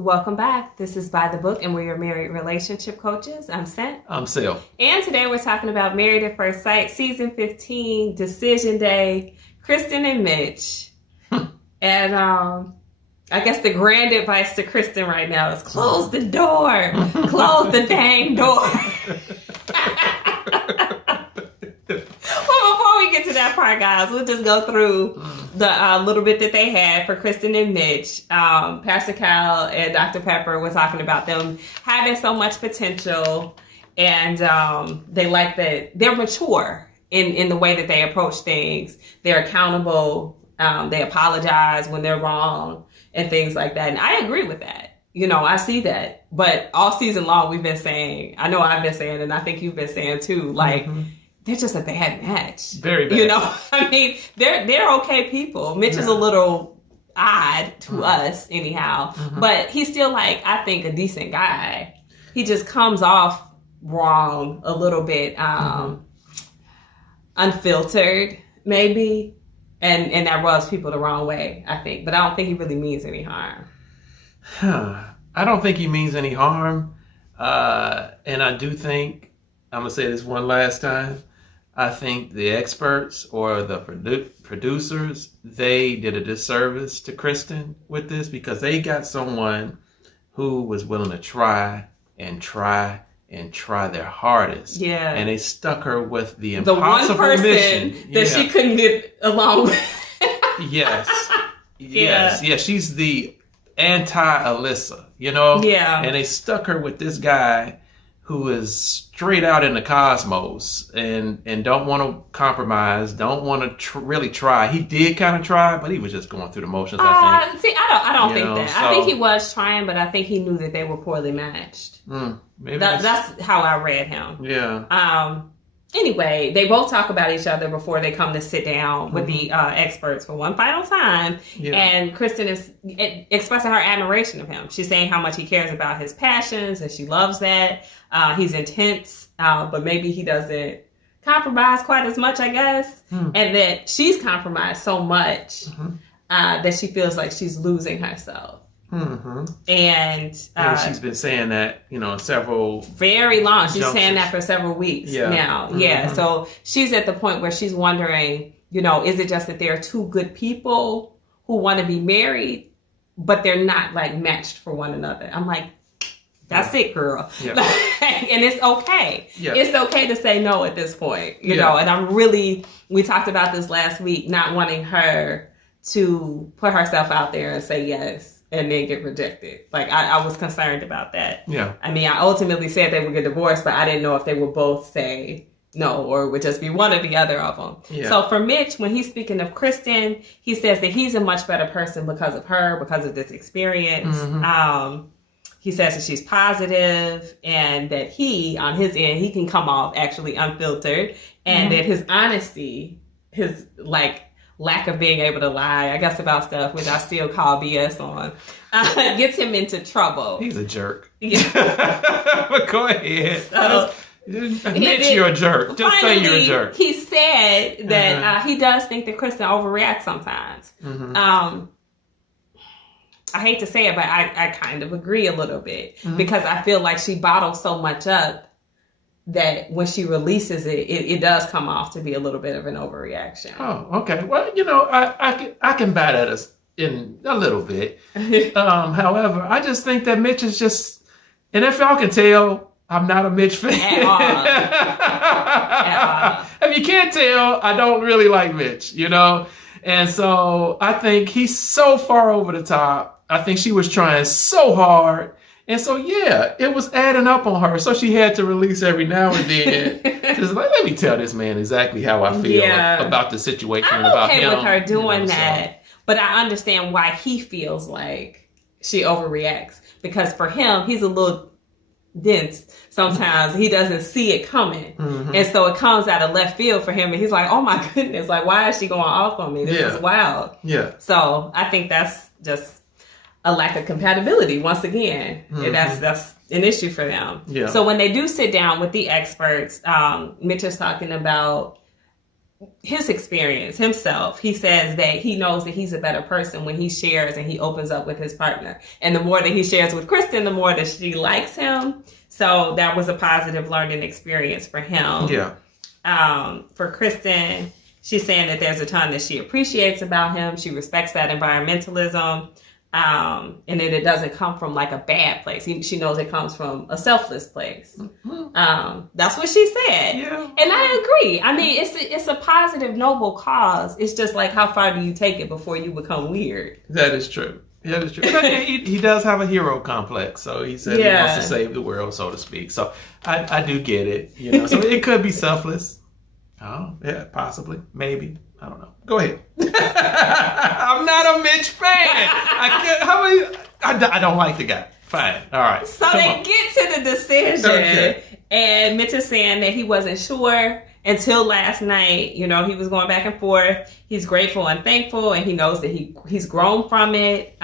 welcome back. This is By the Book, and we're your married relationship coaches. I'm Sent. I'm Sil. And today we're talking about Married at First Sight, Season 15, Decision Day, Krysten and Mitch. And I guess the grand advice to Krysten right now is close the door. Close the dang door. Well, before we get to that part, guys, we'll just go through the little bit that they had for Krysten and Mitch. Pastor Cal and Dr. Pepper were talking about them having so much potential, and they like that they're mature in the way that they approach things. They're accountable. They apologize when they're wrong and things like that. And I agree with that. You know, I see that. But all season long, we've been saying, I know I've been saying, and I think you've been saying too, like, they're just a bad match. Very bad. You know, I mean, they're okay people. Mitch is a little odd to us anyhow, but he's still, like, I think a decent guy. He just comes off wrong a little bit, unfiltered maybe, and that rubs people the wrong way, I think. But I don't think he really means any harm. I don't think he means any harm, and I do think, I'm gonna say this one last time, I think the experts or the producers, they did a disservice to Krysten with this, because they got someone who was willing to try and try and try their hardest. Yeah. And they stuck her with the impossible one person mission that she couldn't get along with. Yes. Yes. Yeah. She's the anti-Alyssa, you know? Yeah. And they stuck her with this guy who is straight out in the cosmos and don't want to compromise, don't want to really try. He did kind of try, but he was just going through the motions, I think. See, I don't think that. So, I think he was trying, but I think he knew that they were poorly matched. Maybe that's how I read him. Yeah. Anyway, they both talk about each other before they come to sit down with the experts for one final time. Yeah. And Krysten is expressing her admiration of him. She's saying how much he cares about his passions, and she loves that. He's intense, but maybe he doesn't compromise quite as much, I guess. And that she's compromised so much that she feels like she's losing herself. And she's been saying that, you know, several very long. She's saying that for several weeks now. Yeah. So she's at the point where she's wondering, you know, is it just that there are two good people who want to be married, but they're not like matched for one another? I'm like, that's it, girl. Yeah. And it's okay. Yeah. It's okay to say no at this point, you know. And we talked about this last week, not wanting her to put herself out there and say yes and then get rejected. Like, I was concerned about that. Yeah. I mean, I ultimately said they would get divorced, but I didn't know if they would both say no or it would just be one or the other of them. Yeah. So for Mitch, when he's speaking of Krysten, he says that he's a much better person because of her, because of this experience. He says that she's positive and that he, on his end, he can come off actually unfiltered, and that his honesty, his like lack of being able to lie, I guess, about stuff, which I still call BS on, gets him into trouble. He's a jerk. Yeah. But go ahead. So, admit you're a jerk. Just finally, say you're a jerk. He said that he does think that Krysten overreacts sometimes. I hate to say it, but I kind of agree a little bit, because I feel like she bottles so much up that when she releases it does come off to be a little bit of an overreaction. Oh, okay. Well, you know, I can buy that in a little bit. However, I just think that Mitch is just, and if y'all can tell, I'm not a Mitch fan. At all. If you can't tell, I don't really like Mitch, you know? And so I think he's so far over the top. I think she was trying so hard. And so, yeah, it was adding up on her. So she had to release every now and then. Just like, let me tell this man exactly how I feel about the situation. I'm about okay him, with her doing that. So. But I understand why he feels like she overreacts. Because for him, he's a little dense sometimes. He doesn't see it coming. And so it comes out of left field for him. And he's like, oh my goodness, like, why is she going off on me? This is wild. Yeah. So I think that's just a lack of compatibility once again. And that's an issue for them. Yeah. So when they do sit down with the experts, Mitch is talking about his experience himself, he says that he knows that he's a better person when he shares and he opens up with his partner. And the more that he shares with Krysten, the more that she likes him. So that was a positive learning experience for him. Yeah. For Krysten, she's saying that there's a ton that she appreciates about him. She respects that environmentalism. And then it doesn't come from like a bad place. She knows it comes from a selfless place. Mm-hmm. That's what she said. Yeah. And I agree. I mean, it's a positive, noble cause. It's just like, how far do you take it before you become weird? That is true. That is true. he does have a hero complex. So he said he wants to save the world, so to speak. So I do get it. You know, so it could be selfless. Oh, yeah, possibly. Maybe. I don't know. Go ahead. I'm not a Mitch fan. I don't like the guy. Fine. All right. So they get to the decision. Okay. And Mitch is saying that he wasn't sure until last night. You know, he was going back and forth. He's grateful and thankful, and he knows that he's grown from it.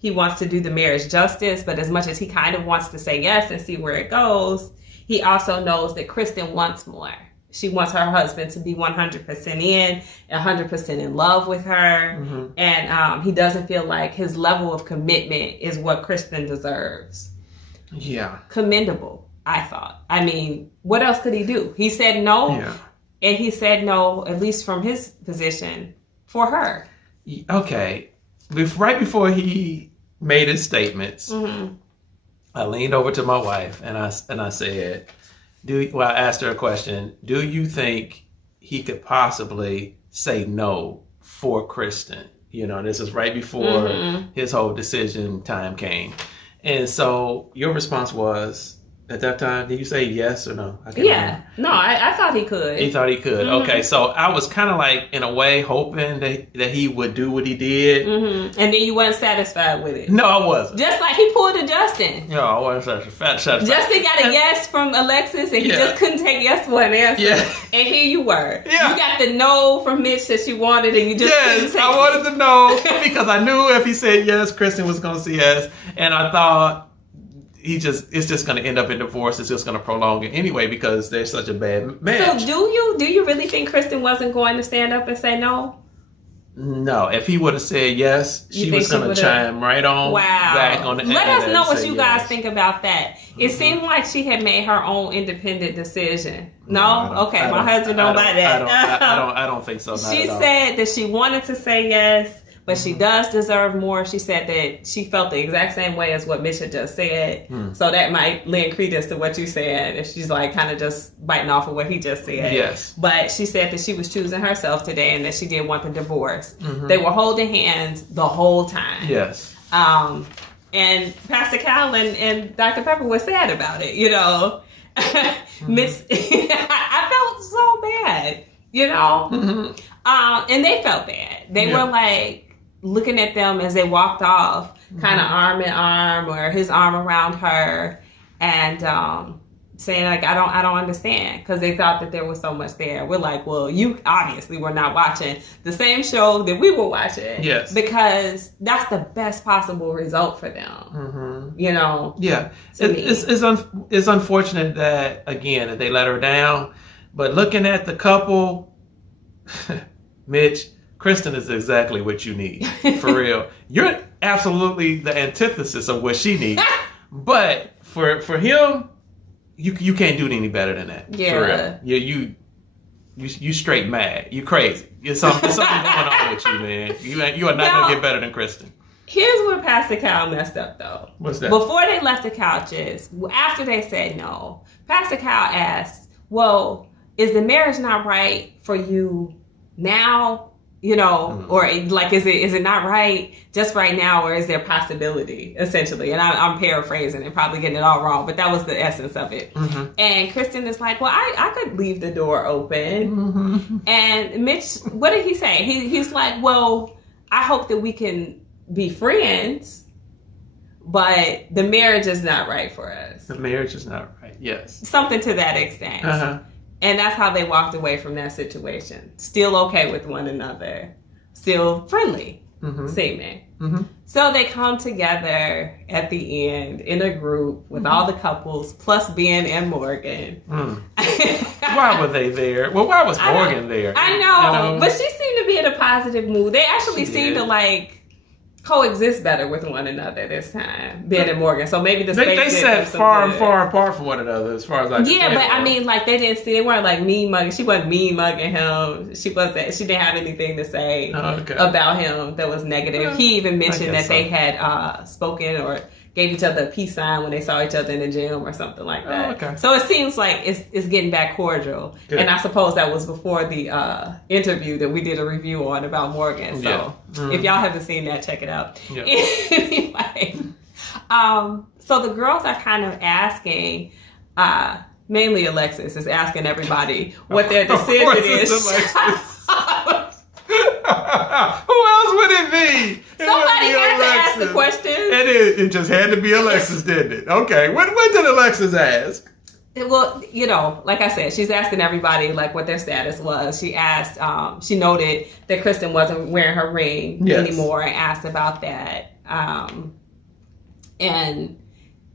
He wants to do the marriage justice, but as much as he kind of wants to say yes and see where it goes, he also knows that Krysten wants more. She wants her husband to be 100% in, 100% in love with her. Mm-hmm. And he doesn't feel like his level of commitment is what Krysten deserves. Yeah. Commendable, I thought. I mean, what else could he do? He said no. Yeah. And he said no, at least from his position, for her. Okay. Right before he made his statements, mm-hmm. I leaned over to my wife and I said... I asked her a question. Do you think he could possibly say no for Krysten? You know, this is right before his whole decision time came. And so your response was, at that time, did you say yes or no? Yeah. No, I thought he could. He thought he could. Mm-hmm. Okay. So I was kind of like, in a way, hoping that he would do what he did. Mm-hmm. And then you weren't satisfied with it. No, I wasn't. Just like he pulled a Justin. No, I wasn't satisfied. Justin got a yes from Alexis, and he just couldn't take yes for an answer. Yeah. And here you were. Yeah. You got the no from Mitch that you wanted, and you just couldn't take I wanted the no because I knew if he said yes, Krysten was going to say yes. And I thought... it's just going to end up in divorce. It's just going to prolong it anyway because there's such a bad match. So do you really think Krysten wasn't going to stand up and say no? No. If he would have said yes, she was going to chime right on back on the end. Let us know what you guys think about that. It seemed like she had made her own independent decision. No? Okay, my husband don't buy that. I don't think so. She said that she wanted to say yes, but she does deserve more. She said that she felt the exact same way as what Mitch had just said. So that might lend credence to what you said. If she's like kind of just biting off of what he just said. Yes. But she said that she was choosing herself today and that she didn't want the divorce. Mm-hmm. They were holding hands the whole time. Yes. And Pastor Cal and Dr. Pepper was sad about it, you know. Mitch, I felt so bad, you know. Mm-hmm. And they felt bad. They were like, looking at them as they walked off, kind of arm in arm, or his arm around her, and saying like, I don't understand, because they thought that there was so much there. We're like, well, you obviously were not watching the same show that we were watching. Yes. Because that's the best possible result for them. Mm-hmm. You know? Yeah. It's unfortunate that, again, that they let her down, but looking at the couple, Mitch, Krysten is exactly what you need, for real. You're absolutely the antithesis of what she needs. But for him, you can't do it any better than that. Yeah. For real. You straight mad. You crazy. There's something going on with you, man. You are not going to get better than Krysten. Here's where Pastor Cal messed up, though. What's that? Before they left the couches, after they said no, Pastor Cal asked, well, is the marriage not right for you now? You know, or like, is it not right just right now, or is there possibility, essentially? And I'm paraphrasing and probably getting it all wrong, but that was the essence of it. Mm-hmm. And Krysten is like, well, I could leave the door open. Mm-hmm. And Mitch, what did he say? He's like, well, I hope that we can be friends, but the marriage is not right for us. The marriage is not right, yes. Something to that extent. Uh-huh. And that's how they walked away from that situation. Still okay with one another. Still friendly. semen. So they come together at the end in a group with all the couples, plus Ben and Morgan. Why were they there? Well, why was Morgan there? I know, but she seemed to be in a positive mood. They actually seemed to like coexist better with one another this time, Ben and Morgan. So maybe the they sat far apart from one another as far as I can tell. But I mean, like they weren't like mean mugging. She wasn't mean mugging him. She didn't have anything to say about him that was negative. He even mentioned that they had spoken or gave each other a peace sign when they saw each other in the gym or something like that. So it seems like it's getting back cordial. Good. And I suppose that was before the interview that we did a review on about Morgan. So if y'all haven't seen that, check it out. Anyway, so the girls are kind of asking, mainly Alexis is asking everybody what their decision is. Who else would it be? Somebody had to ask the question. And it just had to be Alexis, didn't it? Okay. What did Alexis ask? Well, like I said, she's asking everybody like what their status was. She asked, she noted that Krysten wasn't wearing her ring anymore and asked about that. And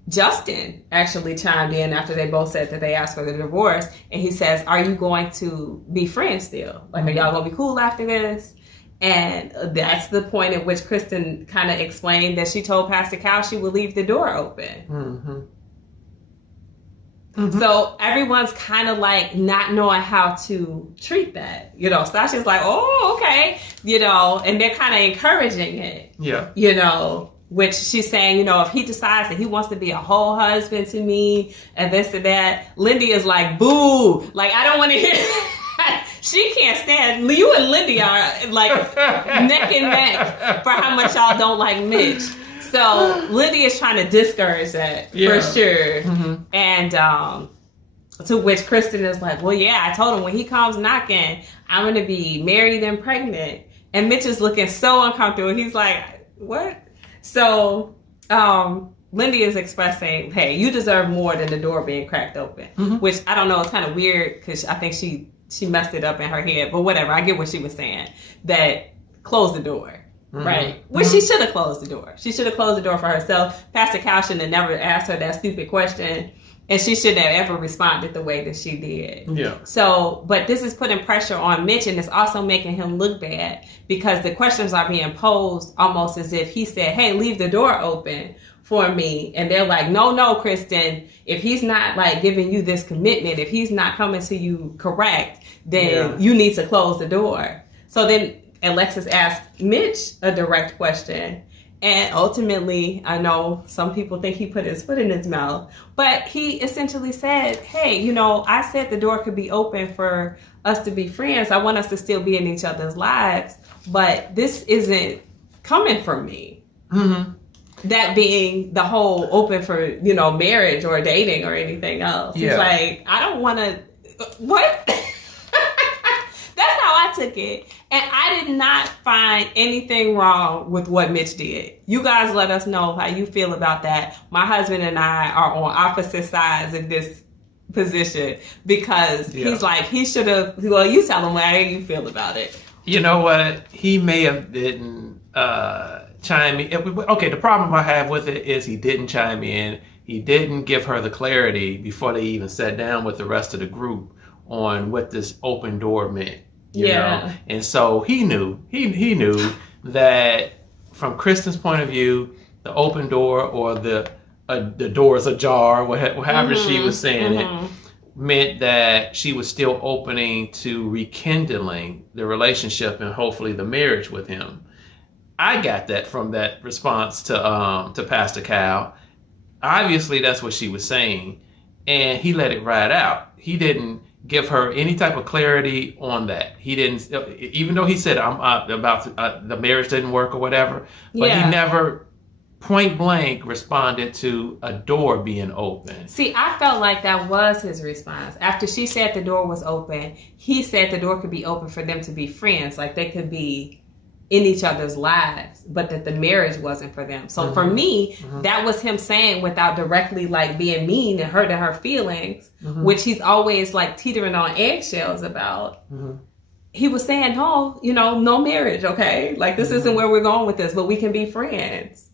Justin actually chimed in after they both said that they asked for the divorce. And he says, are you going to be friends still? Like, are y'all going to be cool after this? And that's the point at which Krysten kind of explained that she told Pastor Cal she would leave the door open. So everyone's kind of like not knowing how to treat that. Stasha's like, oh, okay. And they're kind of encouraging it. Yeah. Which she's saying, if he decides that he wants to be a whole husband to me and this and that, Lindy is like, boo. Like, I don't want to hear that. She can't stand. You and Lindy are like neck and neck for how much y'all don't like Mitch. So Lindy is trying to discourage that for sure. And to which Krysten is like, well, yeah, I told him when he comes knocking, I'm going to be married and pregnant. And Mitch is looking so uncomfortable. He's like, what? So Lindy is expressing, hey, you deserve more than the door being cracked open. Which I don't know, it's kind of weird because I think she messed it up in her head. But whatever, I get what she was saying. That close the door. Right. Which she should have closed the door. She should have closed the door for herself. Pastor Cal shouldn't have never asked her that stupid question. And she shouldn't have ever responded the way that she did. Yeah. So, but this is putting pressure on Mitch, and it's also making him look bad because the questions are being posed almost as if he said, hey, leave the door open for me. And they're like, no, Krysten, if he's not like giving you this commitment, if he's not coming to you correct, then you need to close the door. So then Alexis asked Mitch a direct question. And ultimately, I know some people think he put his foot in his mouth, but he essentially said, hey, I said the door could be open for us to be friends. I want us to still be in each other's lives, but this isn't coming from me. That being the whole open for, marriage or dating or anything else. Yeah. He's like, I don't want to, what? That's how I took it. And I did not find anything wrong with what Mitch did. You guys let us know how you feel about that. My husband and I are on opposite sides of this position because he's like, he should have, well, you tell him how you feel about it. You know what? He may have didn't chime in. Okay, the problem I have with it is he didn't chime in. He didn't give her the clarity before they even sat down with the rest of the group on what this open door meant. You know? And so he knew that from Krysten's point of view, the open door or the door is ajar, however she was saying it, meant that she was still opening to rekindling the relationship and hopefully the marriage with him. I got that from that response to Pastor Cal. Obviously, that's what she was saying, and he let it ride out. He didn't give her any type of clarity on that. He didn't, even though he said the marriage didn't work or whatever, but he never point blank responded to a door being open. See, I felt like that was his response. After she said the door was open, he said the door could be open for them to be friends, like they could be in each other's lives, but that the marriage wasn't for them. So for me, that was him saying without directly like being mean and hurting her feelings, which he's always like teetering on eggshells about. he was saying, no, no marriage, okay? Like, this isn't where we're going with this, but we can be friends.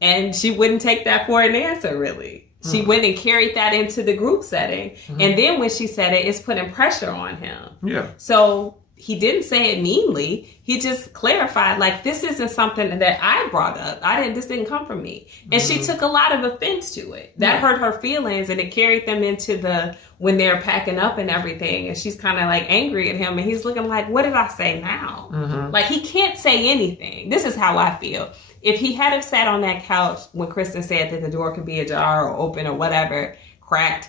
And she wouldn't take that for an answer, really. She went and carried that into the group setting. And then when she said it, it's putting pressure on him. Yeah. So he didn't say it meanly. He just clarified, like, this isn't something that I brought up. This didn't come from me. And she took a lot of offense to it. That hurt her feelings, and it carried them into when they're packing up and everything. And she's kind of like angry at him, and he's looking like, what did I say now? Like, he can't say anything. This is how I feel. If he had sat on that couch when Krysten said that the door could be ajar or open or whatever, cracked,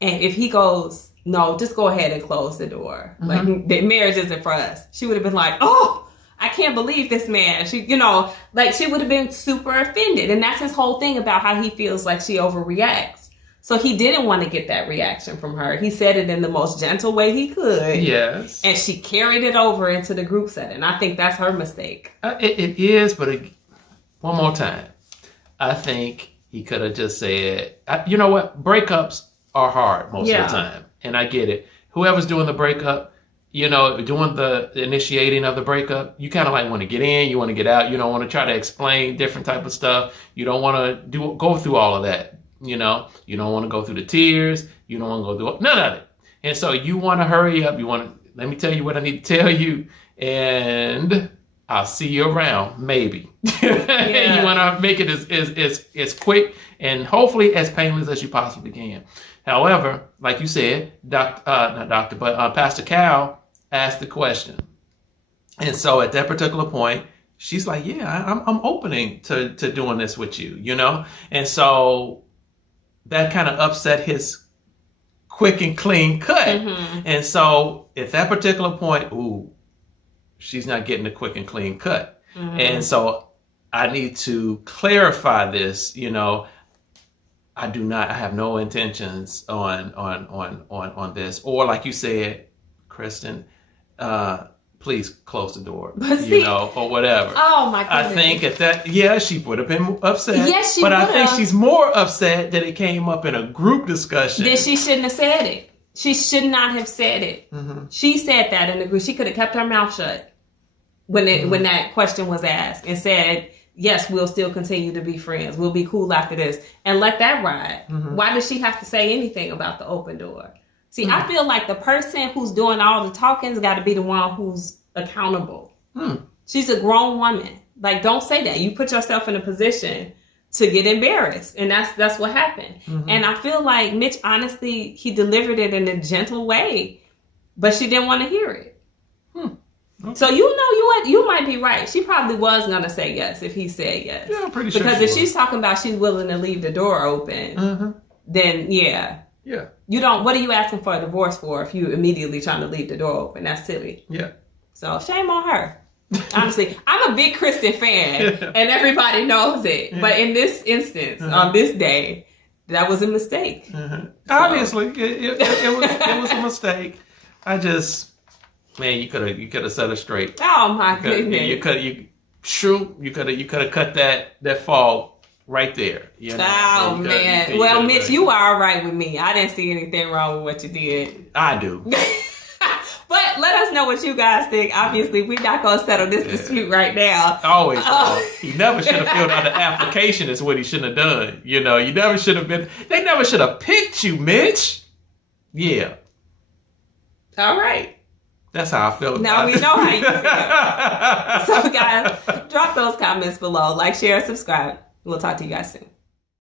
and if he goes, no, just go ahead and close the door. Like, the marriage isn't for us. She would have been like, oh, I can't believe this man. She, like, she would have been super offended. And that's his whole thing about how he feels like she overreacts. So he didn't want to get that reaction from her. He said it in the most gentle way he could. Yes. And she carried it over into the group setting. I think that's her mistake. It is, but one more time. I think he could have just said, you know what? Breakups are hard most of the time. And I get it. Whoever's doing the breakup, doing the initiating of the breakup, you kind of like want to get in, you want to get out. You don't want to try to explain different type of stuff. You don't want to go through all of that. You don't want to go through the tears. You don't want to go through none of it. And so you want to hurry up. You want to, let me tell you what I need to tell you. And I'll see you around, maybe. You want to make it as quick and hopefully as painless as you possibly can. However, like you said, Pastor Cal asked the question. And so at that particular point, she's like, yeah, I'm opening to doing this with you, And so that kind of upset his quick and clean cut. And so at that particular point, she's not getting a quick and clean cut. And so I need to clarify this, I have no intentions on this. Or like you said, Krysten, please close the door, or whatever. Oh my goodness. I think at that, she would have been upset. Yes, she would have. But I think she's more upset that it came up in a group discussion. Then she shouldn't have said it. She should not have said it. She said that in the group. She could have kept her mouth shut when that question was asked and said, yes, we'll still continue to be friends. We'll be cool after this. And let that ride. Why does she have to say anything about the open door? See, I feel like the person who's doing all the talking's got to be the one who's accountable. She's a grown woman. Like, don't say that. You put yourself in a position to get embarrassed. And that's what happened. And I feel like Mitch, honestly, he delivered it in a gentle way, but she didn't want to hear it. Okay. So you might be right. She probably was gonna say yes if he said yes. Yeah, I'm pretty sure. Because if she's talking about she's willing to leave the door open, then yeah. You don't. What are you asking for a divorce for if you immediately trying to leave the door open? That's silly. Yeah. So shame on her. Honestly, I'm a big Krysten fan, and everybody knows it. But in this instance, on this day, that was a mistake. So. Obviously, it was a mistake. Man, you could have set her straight. Oh my goodness! You could have cut that fall right there. Oh man! Well, Mitch, you are all right with me. I didn't see anything wrong with what you did. I do. But let us know what you guys think. Obviously, we're not going to settle this dispute right now. Always. He never should have filled out the application is what he shouldn't have done. You never should have been. They never should have picked you, Mitch. Yeah. All right. That's how I feel. Now we know how you feel. So, guys, drop those comments below. Like, share, subscribe. We'll talk to you guys soon.